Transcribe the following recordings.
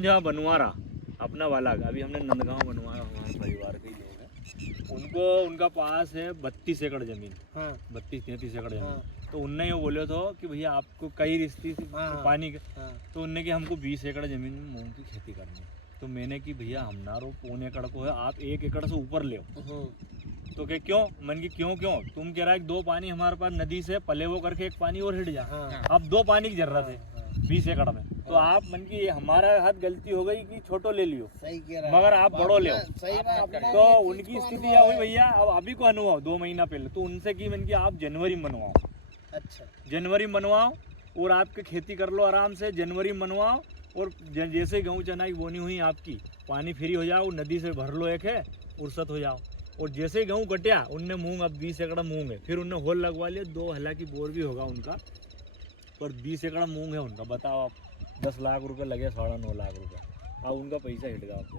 जहाँ बनवारा अपना वाला अभी हमने नंदगांव बनवारा, हमारे परिवार के ही लोग हैं, उनको उनका पास है 32 एकड़ जमीन। हाँ 32-33 एकड़ जमीन। हाँ। तो उनने ये बोले तो कि भैया आपको कई रिश्ती थी पानी के। हाँ। तो उनने कि हमको 20 एकड़ जमीन में मूंग की खेती करनी है। तो मैंने कि भैया हमारा 1.25 एकड़ को है, आप 1 एकड़ से ऊपर ले। तो क्या क्यों मन की क्यों तुम कह रहा है 2 पानी हमारे पास नदी से पले वो करके 1 पानी और हिट जा। हाँ। अब 2 पानी की जरूरत है 20 एकड़ में। तो आप मन की हमारा हाथ गलती हो गई कि छोटो ले लियो, सही कह रहा है, मगर आप बड़ो ले। तो उनकी स्थिति यह हुई भैया, अब अभी को अनुभव 2 महीना पहले तो उनसे की मन की आप जनवरी में बनवाओ। अच्छा जनवरी में बनवाओ और आपके खेती कर लो आराम से, जनवरी में बनवाओ। और जैसे गेहूँ चना की बोनी हुई आपकी, पानी फ्री हो जाओ, नदी से भर लो एक है, फुर्सत हो जाओ। और जैसे ही गेहूँ कटिया उनने मूंग, अब 20 एकड़ मूंग है, फिर उनने होल लगवा लिया, 2 हालांकि बोर भी होगा उनका, पर 20 एकड़ मूंग है उनका। बताओ आप 10 लाख रुपए लगे, 9.5 लाख रुपए, अब उनका पैसा हिट गया आपको।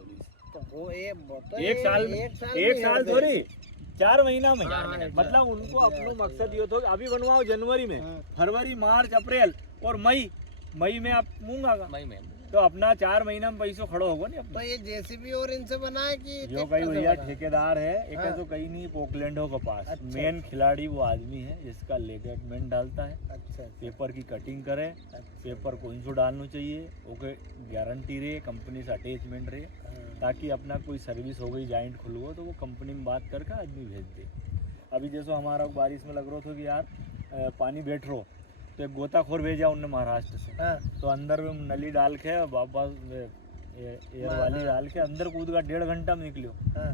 तो वो एक साल थोड़ी 4 महीना में। मतलब उनको अपनो मकसद ये था अभी बनवाओ जनवरी में, फरवरी मार्च अप्रैल और मई में आप मूंग आगा, मई में तो अपना 4 महीना में पैसों खड़ो होगा नहीं अपना। तो ये जेसीबी और इनसे बना है कि जो कहीं भैया ठेकेदार है एक। हाँ। तो कहीं नहीं, पोकलैंडो के पास। अच्छा, मेन खिलाड़ी वो आदमी है जिसका लेगमेंट डालता है। अच्छा, पेपर की कटिंग करे। अच्छा, पेपर को इंसो डालना चाहिए, ओके गारंटी रहे, कंपनी से अटैचमेंट रहे। हाँ। ताकि अपना कोई सर्विस हो गई, जॉइंट खुल गो तो वो कंपनी में बात करके आदमी भेज दे। अभी जैसे हमारा बारिश में लग रहा था कि यार पानी बैठ रो, तो एक गोताखोर भेजा उनने महाराष्ट्र से। हाँ। तो अंदर में नली डाल के वापस एयर वाली डाल के अंदर कूद का 1.5 घंटा में निकलियो। हाँ।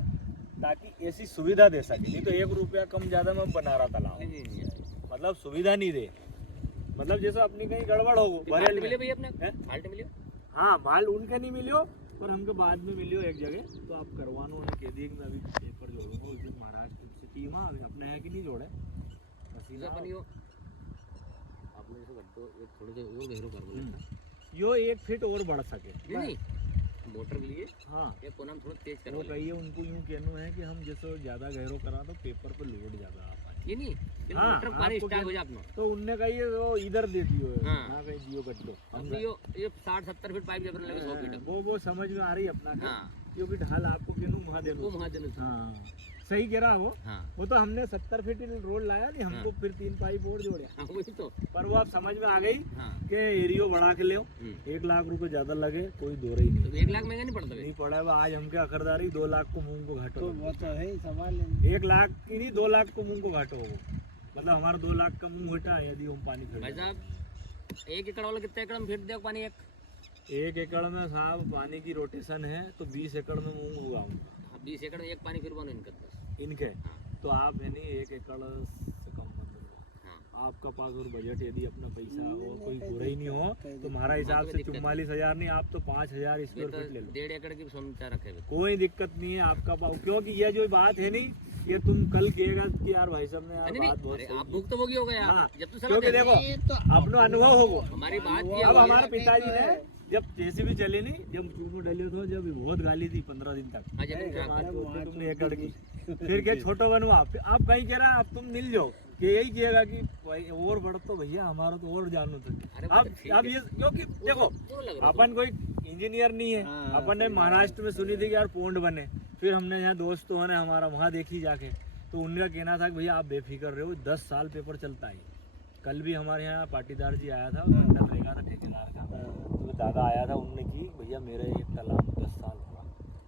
ताकि ऐसी सुविधा दे सके, नहीं तो 1 रुपया कम ज्यादा में बना रहा तालाब। मतलब सुविधा नहीं दे, मतलब जैसे अपनी कहीं गड़बड़ हो मिले। हाँ माल उनके नहीं मिलियो, पर हमको बाद में मिलियो एक जगह। तो आप करवानो उन्हें कह दिए कि मैं अभी पेपर जोड़ूंगा उस दिन महाराष्ट्र से टीम अपने है कि नहीं जोड़े थोड़े से और गहरो कर यो 1 फीट और बढ़ सके नहीं मोटर के लिए। हाँ ये कोना थोड़ा तेज करो कहिए उनको, यूं कहना है कि हम जैसे ज्यादा गहरो करा तो पेपर पे लोड ज्यादा आता है ये नहीं। हाँ, मोटर पानी स्टार्ट हो जाए अपना, तो उनने कहिए वो इधर दे दियो। हाँ। ना कहीं दियो कट लो हम ये 60-70 फीट पाइप जब लगे 100 फीट वो समझ में आ रही है अपना। हाँ। क्योंकि ढाल आपको केनू महादेव। हाँ सही कह रहा वो। हाँ। वो तो हमने 70 फीट रोड लाया नहीं हमको। हाँ। फिर 3 पाइप और जोड़े। हाँ, वही तो। पर वो आप समझ में आ गई। हाँ। कि एरियो बढ़ा के ले 1 लाख रुपए ज्यादा लगे, कोई दो रही नहीं। तो 1 लाख महंगा नहीं पड़ता? नहीं पड़ा। आज हमके अखरदारी 2 लाख को मूंग को घाटो। तो वो तो है सवाल, 1 लाख की नहीं 2 लाख को मूंग को घाटो हो। मतलब हमारा 2 लाख का मूंग घटा है यदि हम पानी फेर। भाई साहब 1 एकड़ वाला कितने एकड़ में फेर दे पानी? 1 एकड़ में साहब पानी की रोटेशन है तो 20 एकड़ में मूंग उगाऊंगा। 20 एकड़ में 1 पानी फिर बनो इनके। हाँ। तो आप है नहीं 1 एकड़ से कम मत दो। हाँ। आपका पास और बजट यदि अपना पैसा और कोई पूरा ही नहीं हो तो तुम्हारा हिसाब से 44,000 नहीं, आप तो 5,000 स्क्वायर फीट ले लो। 1.5 एकड़ की क्षमता रखे कोई दिक्कत नहीं है आपका पास। क्योंकि ये जो बात है नहीं, ये तुम कल कहेगा कि यार भाई साहब ने यार बात बहुत आप भुगत भोगी हो गया। हाँ। जब तो क्योंकि देखो अपना अनुभव होगा हमारी बात। अब हमारे पिताजी ने जब जेसीबी चले नहीं, जब चूनो डले तो जब बहुत गाली थी 15 दिन तक तुमने एकड़ की। फिर क्या छोटो बनवा, आप कहीं कह रहा अब तुम मिल जाओ कि यही कहेगा कि और बढ़ तो भैया हमारा तो और जानो तो। अब ये क्योंकि देखो अपन कोई इंजीनियर नहीं है। अपन ने महाराष्ट्र में सुनी थी कि यार पोंड बने, फिर हमने यहाँ दोस्तों ने हमारा वहाँ देखी जाके, तो उनका कहना था कि भैया आप बेफिक्र रहो 10 साल पेपर चलता है। कल भी हमारे यहाँ पाटीदार जी आया था, मंडल रहेगा था ठेकेदार का, तो दादा आया था, उनने की भैया मेरे एक तालाब 10 साल हुआ।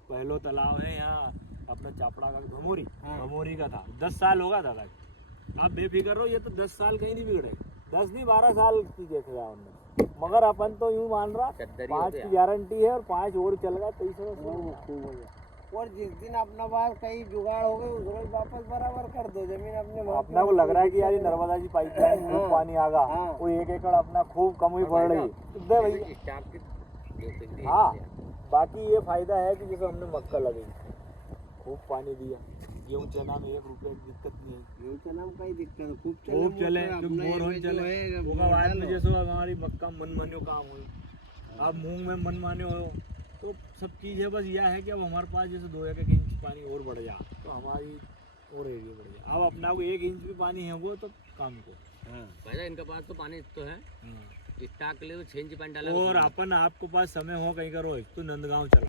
पहलो तालाब है यहाँ अपना चापड़ा का भमोरी। हाँ। भमोरी का था 10 साल होगा दादा। आप बेफिक्र रहो, ये तो 10 साल कहीं नहीं बिगड़े, 10 नहीं 12 साल की देख रहा उनने। मगर अपन तो यूँ मान रहा 5 की गारंटी है और 5 और चल गया 23 और जिस दिन अपना बात कहीं जुगाड़ हो गई उस रोज वापस बराबर कर दो जमीन अपने। अपना को लग रहा है कि यार नर्मदा जी पाइपलाइन खूब पानी आगा। वो 1 एकड़ अपना खूब कम ही बढ़ रही है। हाँ बाकी ये फायदा है कि जैसे हमने मक्का लगी खूब पानी दिया, गेहूँ चना में 1 रुपये की दिक्कत नहीं है। गेहूँ चना में कई दिक्कत है, खूब चले बोर चले में जैसे हमारी मक्का मन मान्यो काम हो, आप मूंग में मन मान्यो हो, तो सब चीज़ है। बस यह है कि अब हमारे पास जैसे 2-1 इंच पानी और बढ़ जा तो हमारी और एरिया बढ़ जाए। अब अपना को 1 इंच भी पानी है वो तो काम को। हाँ भाई इनके पास तो पानी तो है। हाँ। स्टाक ले तो 6 इंच पानी डाला और अपन आपको पास समय हो कहीं का रोज तो नंदगांव चला